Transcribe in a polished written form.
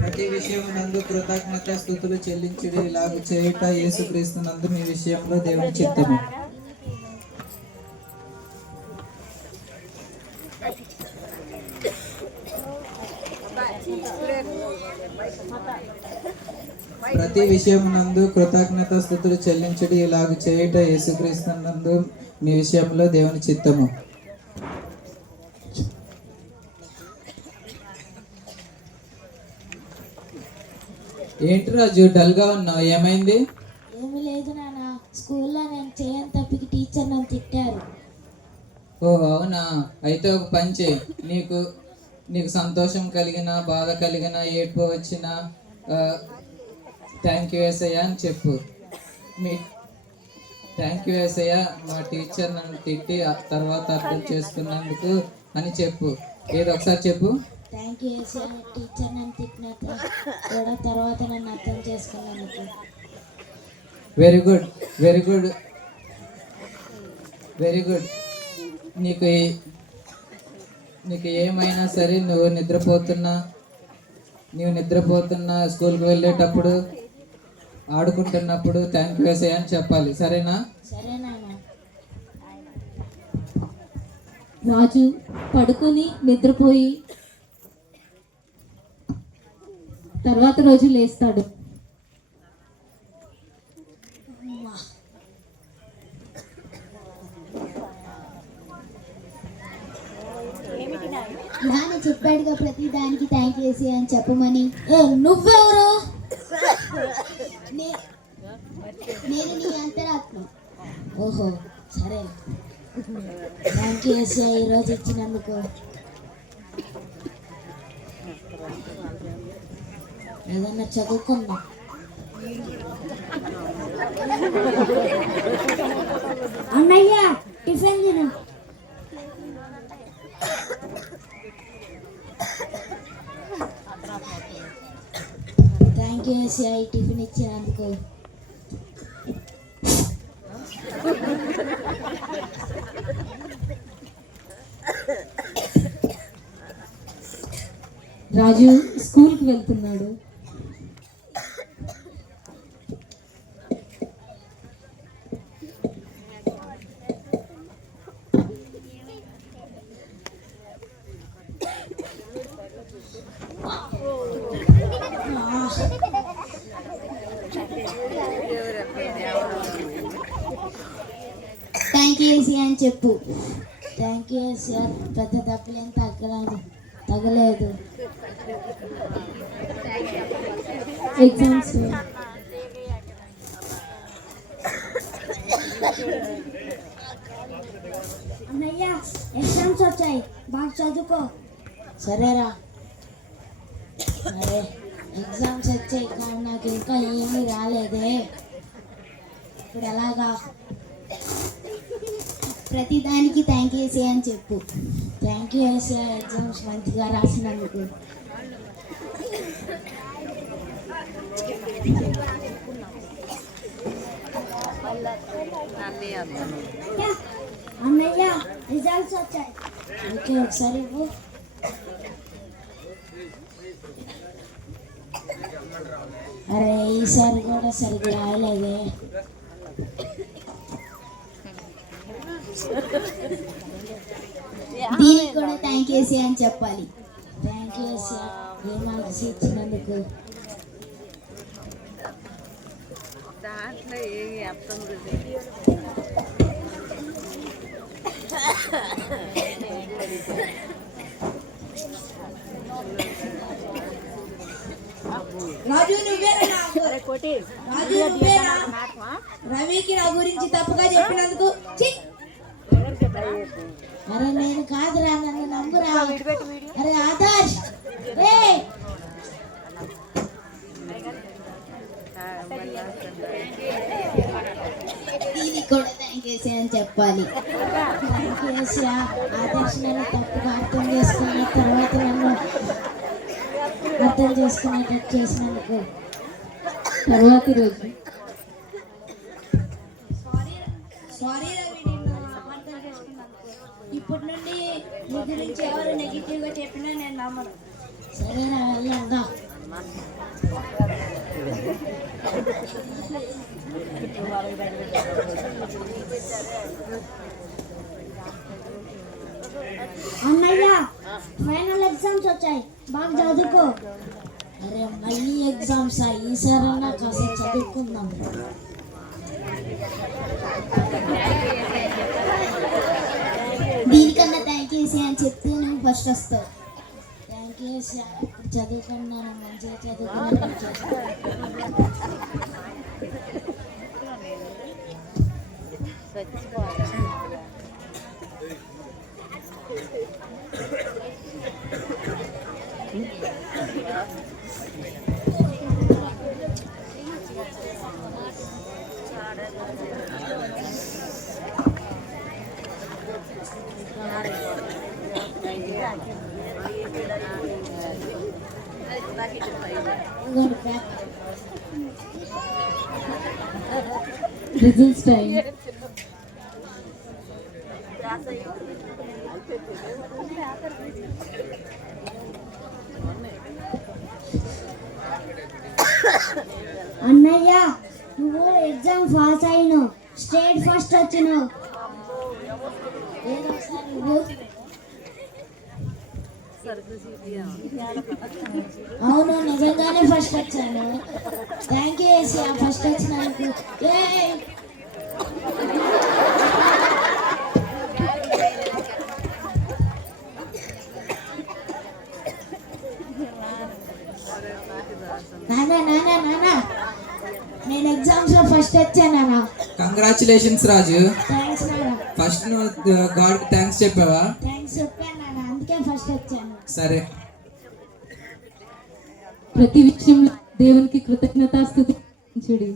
ప్రతి విషయమునందు కృతజ్ఞత స్తుతులు చెల్లించుడి, ఇలాగ చేయుట యేసుక్రీస్తునందు మీ విషయంలో దేవుని చిత్తము. ప్రతి విషయమునందు కృతజ్ఞత స్తుతులు చెల్లించుడి, ఇలాగ చేయుట యేసుక్రీస్తునందు మీ విషయంలో దేవుని చిత్తము. ఏంటి రాజు డల్ గా ఉన్నావు, ఏమైంది? ఏమి లేదు నాన్న, స్కూల్లో నేను చేయని తప్పికి టీచర్ నన్ను తిట్టారు. ఓ అవునా, అయితే ఒక పని చేయి. నీకు సంతోషం కలిగిన, బాధ కలిగిన, ఏడ్పు వచ్చిన థ్యాంక్ యూ యేసయ్య అని చెప్పు. థ్యాంక్ యూ యేసయ్య, మా టీచర్ నన్ను తిట్టి తర్వాత అర్థం చేసుకున్నందుకు అని చెప్పు. ఏదో ఒకసారి చెప్పు. థ్యాంక్ యూ యేసయ్య, టీచర్ నన్ను తిట్టినంత కూడా తర్వాత నన్ను అర్థం చేసుకున్నందుకు. Very good, very good, very good. నీకు ఏమైనా సరే, నువ్వు నిద్రపోతున్నా స్కూల్కి వెళ్ళేటప్పుడు, ఆడుకుంటున్నప్పుడు థ్యాంక్ యూ యేసయ్య అని చెప్పాలి, సరేనా? సరేనా? రాజు పడుకొని నిద్రపోయి తర్వాత రోజు లేస్తాడు. నాన్న చెప్పాడుగా ప్రతి దానికి థ్యాంక్ యూ యేసయ్య అని చెప్పమని. నువ్వెవరు? నేను నీ అంతరాత్మ. ఓహో సరే, థ్యాంక్ యూ యేసయ్య ఈరోజు ఇచ్చినందుకు. ఏదన్నా చదువుకున్నా. అన్నయ్య టిఫిన్ తిను. థ్యాంక్ యూ యేసయ్య ఈ టిఫిన్ ఇచ్చినందుకు. రాజు స్కూల్కి వెళ్తున్నాడు. థ్యాంక్ యూ యేసయ్య అని చెప్పు. థ్యాంక్ యూ యేసయ్య, పెద్ద తప్పులేం తగలేదు. ఎగ్జామ్స్ అన్నయ్య ఎగ్జామ్స్ వచ్చాయి, బాగా చదువుకో. సరేరా. అరే ఎగ్జామ్స్ వచ్చాయి కానీ నాకు ఇంకా ఏమీ రాలేదే, ఇప్పుడు ఎలాగా? ప్రతి దానికి థ్యాంక్ యూ యేసయ్య అని చెప్పు. థ్యాంక్ యూ యేసయ్య ఎగ్జామ్స్ మంచిగా రాసినందుకు. అన్నయ్య రిజల్ట్స్ వచ్చాయి. ఓకే ఒకసారి ఇవ్వు. అరే ఈసారి కూడా సరిగ్గా రాయలేదే. దీనికి కూడా థ్యాంక్ యూ యేసయ్య అని చెప్పాలి. Thank you Yesayya A marks ఇచ్చినందుకు. రాజు నువ్వేనా? రాజు నువ్వేనా? రవికి నా గురించి తప్పుగా చెప్పినందుకు. అరే నేను కాదురా, నన్ను నమ్మురా. అరే ఆదర్శ్, దీనికి కూడా థ్యాంక్ యూ యేసయ్య అని చెప్పాలి. థ్యాంక్ యూ యేసయ్య, ఆదర్శ్ నన్ను తప్పుగా అర్థం చేసుకున్న తర్వాత నన్ను అర్థం చేసుకునేటట్టు చేసినందుకు. తర్వాతి రోజు సారీ రవి, నిన్ను అర్థం చేసుకున్నాను. ఇప్పటి నుండి నీ గురించి ఎవరు నెగిటివ్ గా చెప్పినా నేను నమ్మను. సరేనా వెళ్ళందా. అన్నయ్య ఫైనల్ ఎగ్జామ్స్ వచ్చాయి, బాగా చదువుకో. అరే మళ్ళీ ఎగ్జామ్స్ ఈసారన్నా కాస్త చదువుకుందాం. దీనికన్నా థ్యాంక్ యూ అని చెప్తే నువ్వు ఫస్ట్ వస్తావు. థ్యాంక్ యూ చదువుకున్నాను, మంచిగా చదువుకున్నాను. Results time. అన్నయ్య నువ్వు ఎగ్జామ్ పాస్ అయినావు, స్టేట్ ఫస్ట్ వచ్చినావు. అవును నిజంగానే ఫస్ట్ వచ్చాను. థ్యాంక్ యూ ఏసియా ఫస్ట్ వచ్చినందుకు. ఏయ్! నానా నానా నానా నేను ఎగ్జామ్స్ లో ఫస్ట్ వచ్చానా. కంగ్రాచులేషన్స్ రాజు. థ్యాంక్స్ నానా. ఫస్ట్ నువ్వు గాడ్ థ్యాంక్స్ చెప్పావా? థ్యాంక్స్ చెప్పాను నాన్న, అందుకే ఫస్ట్ వచ్చాను. సరే. ప్రతి విషయంలో దేవునికి కృతజ్ఞతాస్తుతి చెల్లించుడి.